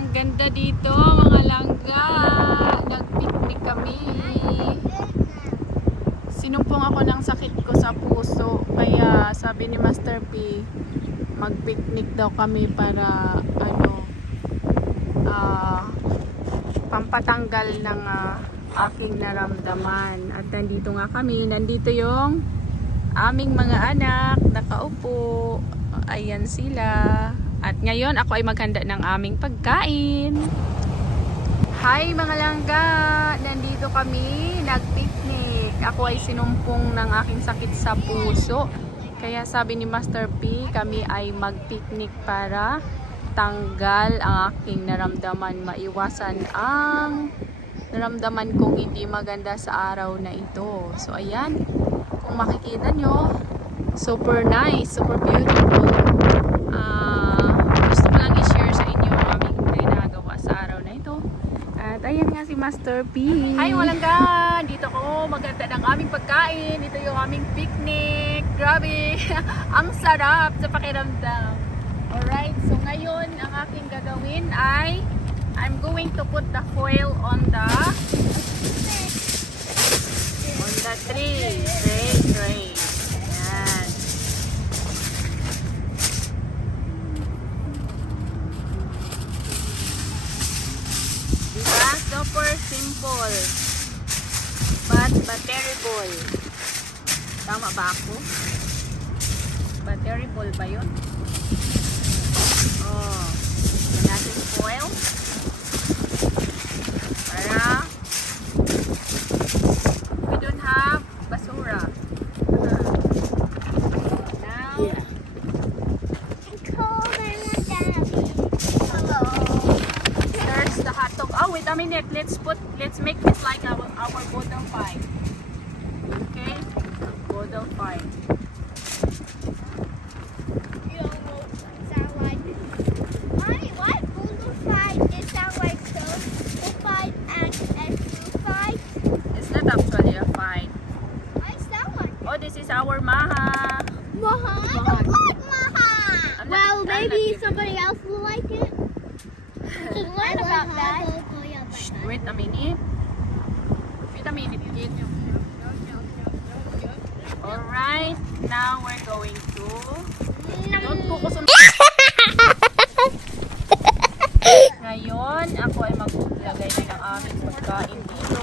Ang ganda dito, mga langga. Nag-picnic kami. Sinumpong ako ng sakit ko sa puso. Kaya sabi ni Master P, mag-picnic daw kami para pampatanggal ng aking naramdaman. At nandito nga kami. Nandito yung aming mga anak. Nakaupo. Ayan sila. At ngayon ako ay maghanda ng aming pagkain. Hi mga langga! Nandito kami, nag-picnic. Ako ay sinumpong ng aking sakit sa puso. Kaya sabi ni Master P, kami ay mag-picnic para tanggal ang aking naramdaman. Maiwasan ang naramdaman kong hindi maganda sa araw na ito. So ayan, kung makikita nyo, super nice, super beautiful. Gusto ko lang i-share sa inyo ang aming ginagawa sa araw na ito. At ayan nga si Master P. Hi walangga! Dito ko maganda ng aming pagkain. Ito yung aming picnic. Grabe! Ang sarap sa pakiramdam. Alright, so ngayon ang aking gagawin ay I'm going to put the foil on the tree. Tray. Ayan. Diba? Super simple. But terrible. Tama ba ako? But terrible ba yun? Oh. Yan natin foil. Para we don't have basura. Now, Yeah. there's the hot dog. Oh, wait a minute. Let's make this like our bottle pie. Okay? Bottle pie. It's not actually a pie. Oh, this is our maha. Well, maybe somebody else will like it. Just learn about that. Shh, wait a minute. Wait a minute, kid. Alright, now we're going to... Don't focus on... Ngayon, ako ay maglagay na ng aming pagkain dito.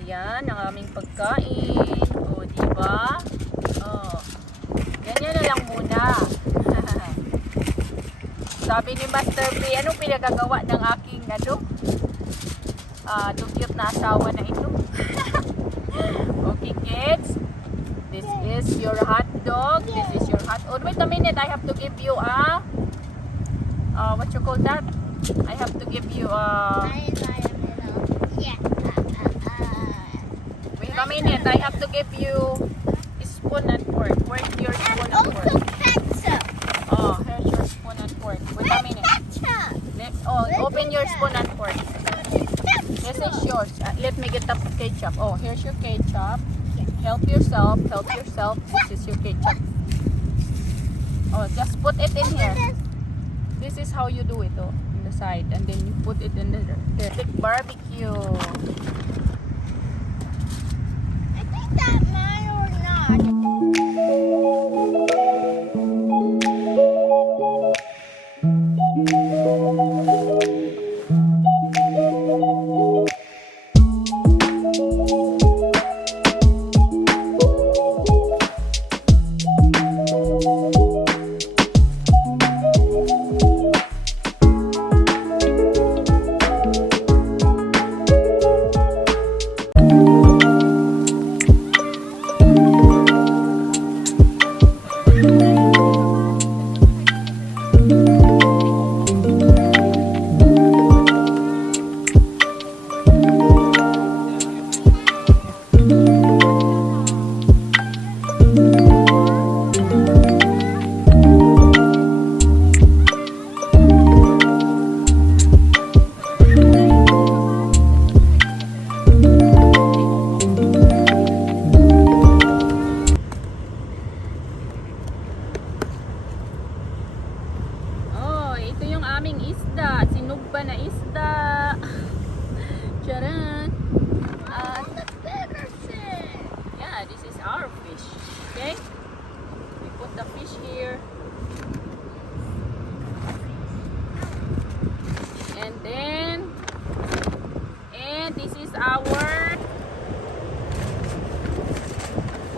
Ayan, ang aming pagkain. O, diba? Oh. Ganyan na lang muna. Sabi ni Master P, anong pinagagawa ng aking dugyot na asawa na ito? Okay, kids. This is your hot dog. This is your hot... Oh, wait a minute. I have to give you a... what you call that? I have to give you a... Wait a minute, I have to give you a spoon and fork. Where's your spoon and fork? Oh, here's your spoon and fork. Wait a minute. Open your spoon and fork. This is yours. Let me get the ketchup. Oh, here's your ketchup. Help yourself. This is your ketchup. Oh, just put it in here. This is how you do it, oh, in the side. And then you put it in there. Barbecue. That man or not?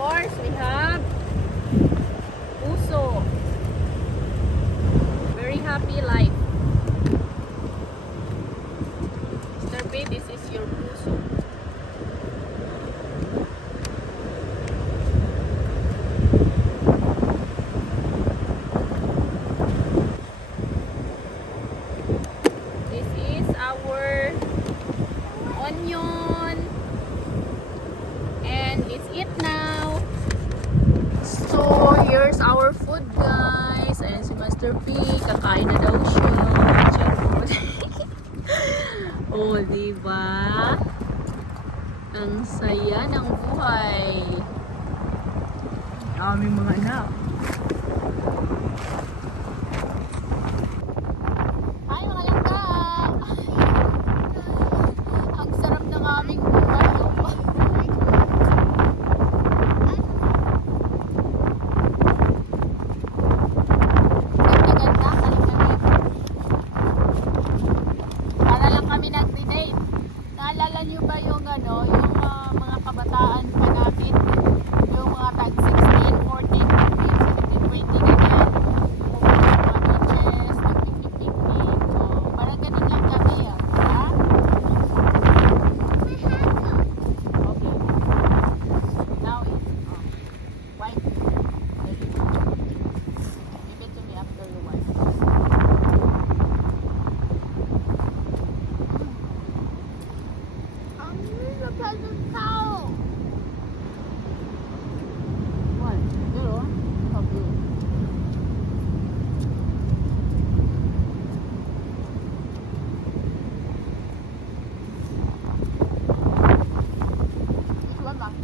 course, we have puso. Very happy life. Mr. B, this is your puso. This is our onion. And it's it now. So, here's our food, guys. Ayan si Master P. Kakain na daw siya. Charot. Oh, diba? Ang saya ng buhay. Aming mga anak. Hi, mga langga! Ang sarap ng aming buhay. Para lang kami nag-date. Naalala niyo ba yung ano, yung mga kabataan pa natin? Yung mga tag 16, 14, 15, 17, 20 ganyan. Pupunta sa mga beaches, nag-picnic-picnic. Oh, parang ganun lang kami ah. Ha? Okay. Now it's white. Give it to me after you wipe. What? There, oh. How blue. This one lang.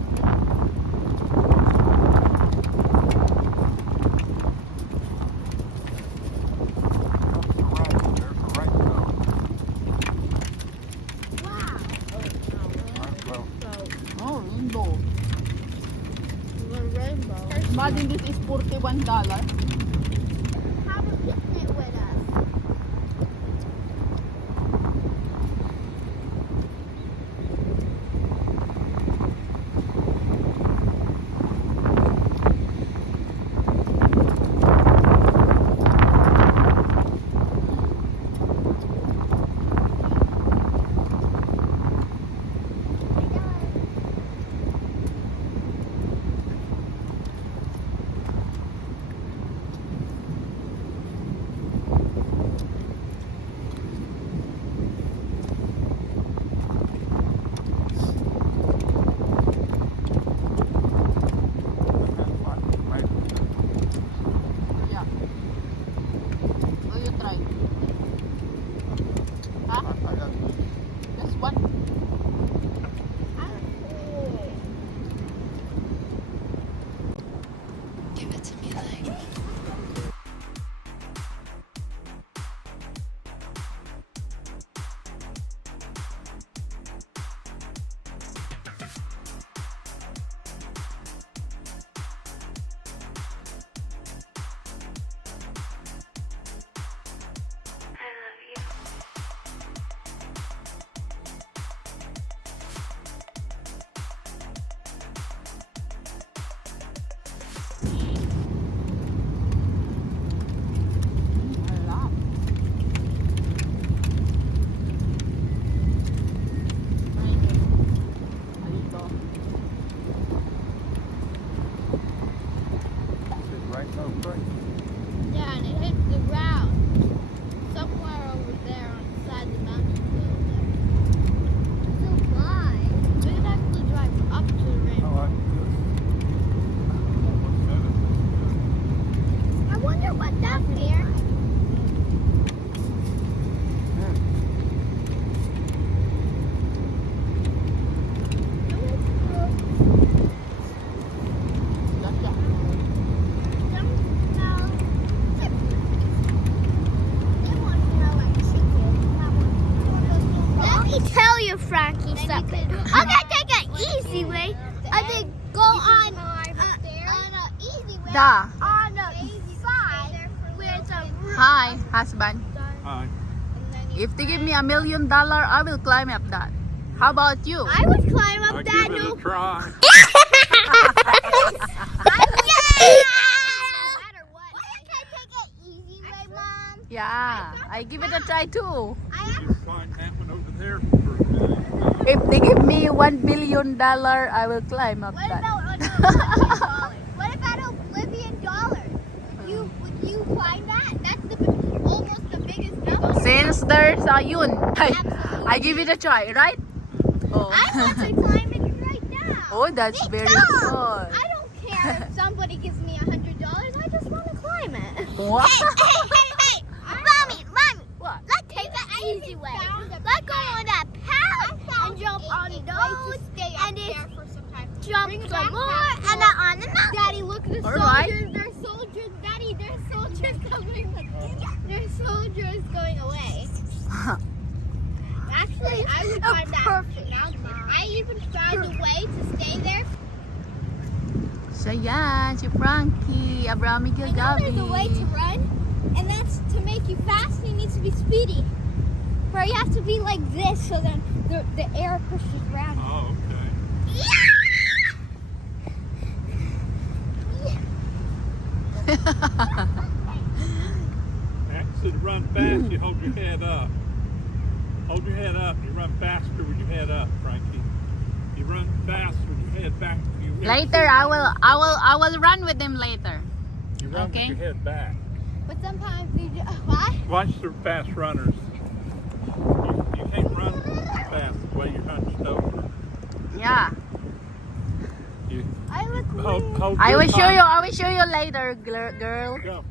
Oh, rainbow. Imagine this is $41. Have a picnic with us. Yeah. Will you try? Huh? Just one? Give it to me like. Alam. Alito. Right now, right. Yeah, and it hits the ground. Somewhere over there on the side of the mountain. So why? We can actually drive up to the rainbow. Oh, I wonder what that's here. Gotcha. Let me tell you, Frankie, something. I'm gonna take an easy way. I think go on an easy way. Da. On the side where it's a roof. Hi, husband. Hi. If they give me $1 million, I will climb up that. How about you? I would climb I'll up that give it a no. try. I give it a try too. You climb that one over there for a minute. If they give me $1 billion, I will climb up What that. about $1 What about Oblivion dollar? Would you find that? That's almost the biggest number. Since there's a yun, I give it a try, right? Oh, I want to climb it right now. oh, that's Let's very go. cool. I don't care if somebody gives me $100. I just want to climb it. Wow. Hey, mommy, What? let's take the easy way. Let's go on that path and jump on those and then jump some more and then on the mountain. Daddy, look, the All right. soldiers. There's soldiers. Daddy, there's soldiers coming. There's soldiers going away. Actually, I would find that mountain. I even found a way to stay there. So yan, si Frankie, Abrami I know there's a way to Gilgabi. run, and that's to make you fast. You need to be speedy. Or you have to be like this, so then the air pushes around. Oh, okay. Actually, to run fast, you hold your head up. Hold your head up. You run faster with your head up, Frankie. You run fast with your head back. Later, I will run with them later. You run Okay. with your head back. But sometimes you just, what? Watch the fast runners. You can't run fast the way you're hunched over. Yeah, You I look hold I your will show tongue. you. I will show you later, girl. Go.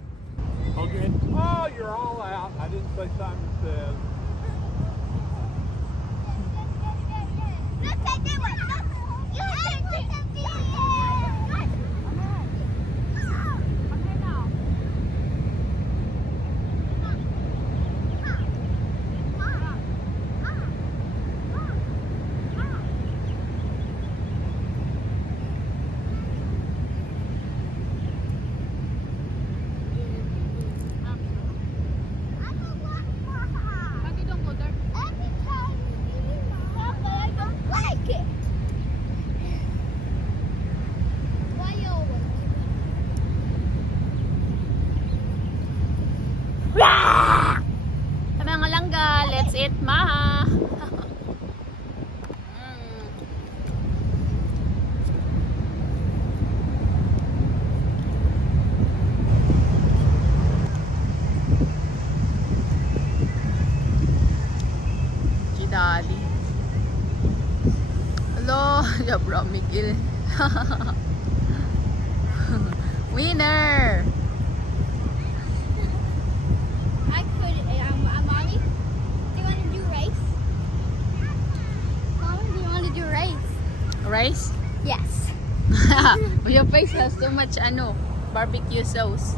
Hold your head. Oh, you're all out. I didn't say Simon says. Let's take that one. You take this. I don't like it. Why you always? Mga langga, let's eat ma. Si Daddy. Hello, Jabra Miguel. Winner! I could, Mommy, do you want to do a race? Mommy, do you want to do a race? Rice? Yes. Your face has too much barbecue sauce.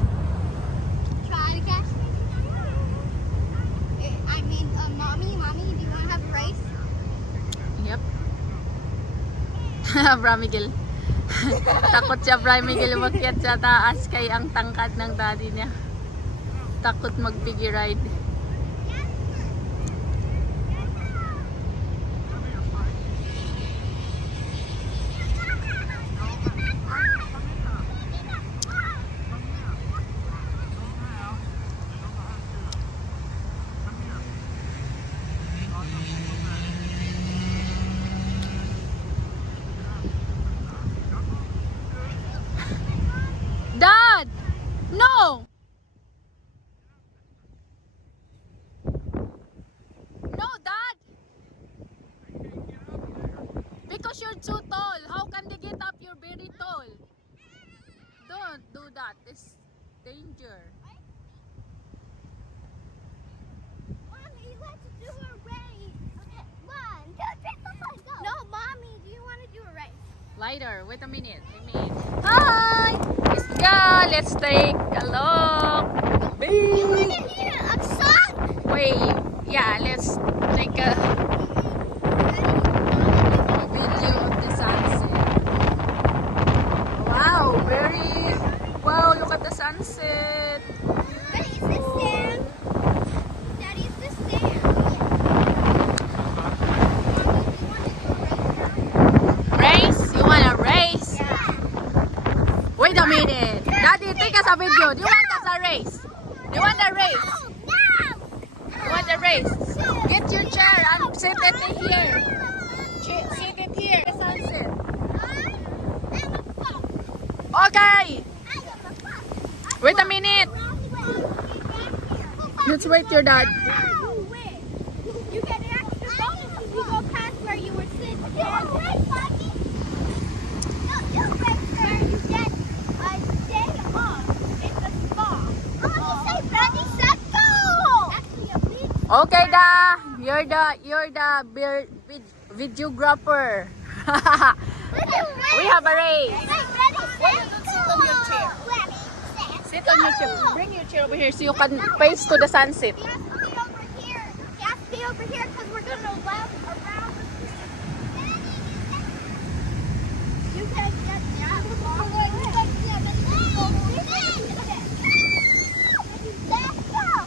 Try to catch me. I mean, Mommy, do you want to have a race? Yep. Bra Miguel. Takot siya, Bra Miguel, umakyat sa taas kay ang tangkad ng daddy niya. Takot mag-piggy ride. Dad! No! No, Dad! Because you're too tall. How can they get up? You're very tall. Don't do that. It's danger. Mommy, let's do a race. Okay, 1, 2, 3, 4, 5, go. No, Mommy, do you want to do a race? Later. Wait a minute. Hi! Let's go. Let's take a look. You want to hear a song? Wait. Yeah, let's take a video of the sunset. Wow, wow, look at the sunset. Daddy, is this Sam? Daddy, is this Sam? Race? You wanna race? Yeah. Wait a minute. Daddy, take us a video. Do you want us a race? Do you want a race? No! Grace, get your chair and sit it in here. Sit it here. The sunset. Okay. Wait a minute. Let's wait your dad. You get an extra bonus if you go past where you were sitting. Yeah, right, Bucky. No, you're right where you get a day off. It's a spa. Say, ready, set, go! Actually, a big Okay, da. You're the videographer. We have a race. Sit on your chair. Bring your chair over here so you can face to the sunset. We have to be over here. We have to be over here because we're going to lap around the tree. You can get down. Let's go.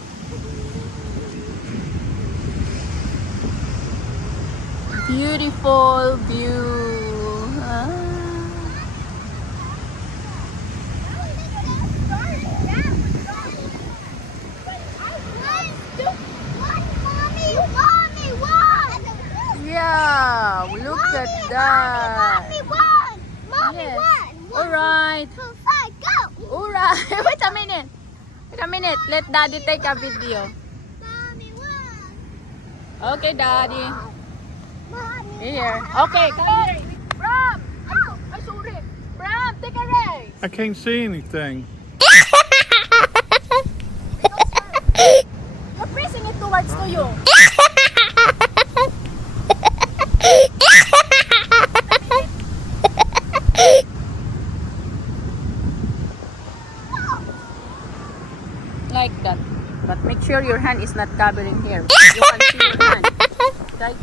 Beautiful view. Yeah, look at that. Mommy won! Mommy Yes. won! Alright. 2, 5, go! Alright. Wait a minute. Wait a minute. Let daddy take a video. Mommy won! Okay, daddy. Mommy Here. won! Okay, come here. Bram! I sorry. Bram, take a race. I can't see anything. You're pressing it towards to you. Like that. But make sure your hand is not covering here. You can see your hand. Right?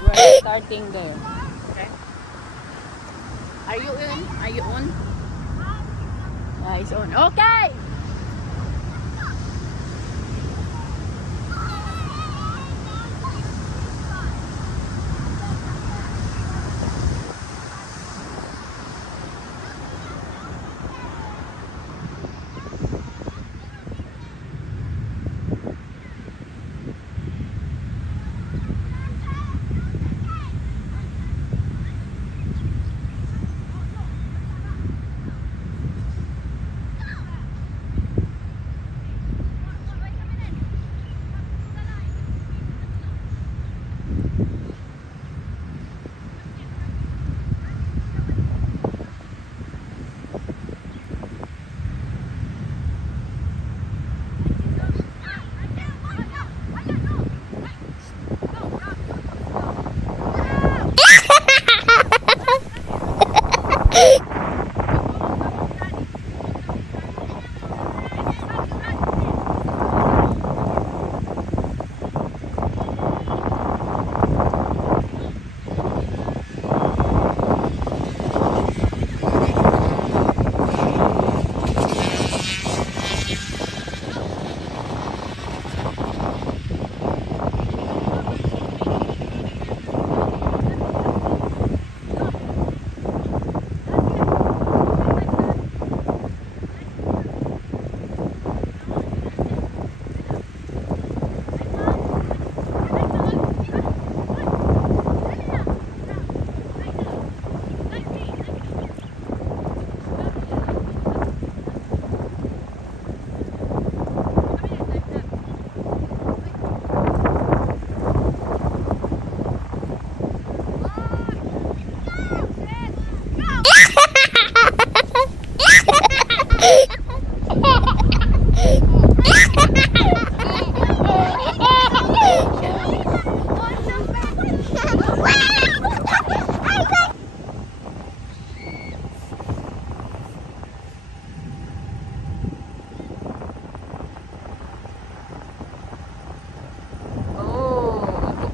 We're starting there. Okay? Are you in? Are you on? It's on. Okay!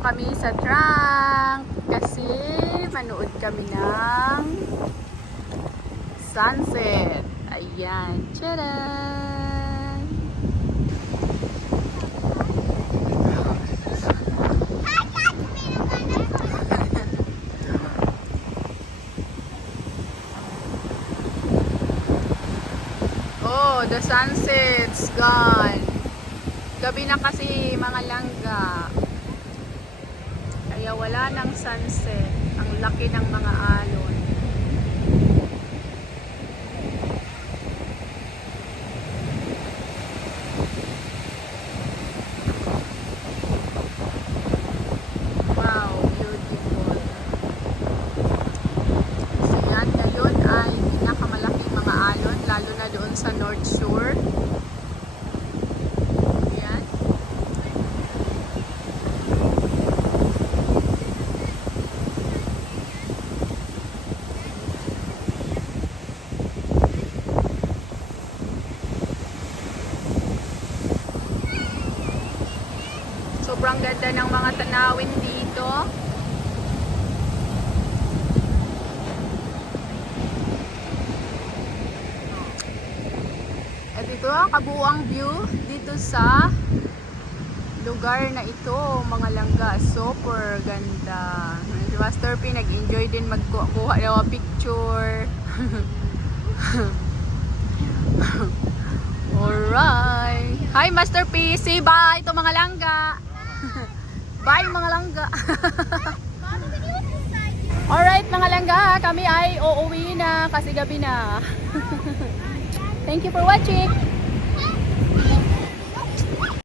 Kami sa trunk kasi manood kami ng sunset. Ayan. Tcharan! Oh, the sunset's gone. Gabi na kasi mga langga. Kaya wala nang sunset. Ang laki ng mga alon. Wow, beautiful. So yan, ngayon ay pinakamalaking mga alon, lalo na doon sa North Shore. Yan. Sobrang ganda ng mga tanawin dito. At ito ang kabuuang view dito sa lugar na ito, mga langga. Super ganda. Si Master P nag-enjoy din magkuha ng mga picture. Alright. Hi Master P, say bye to mga langga. Bye mga langga. Alright mga langga, kami ay uuwi na kasi gabi na. Thank you for watching.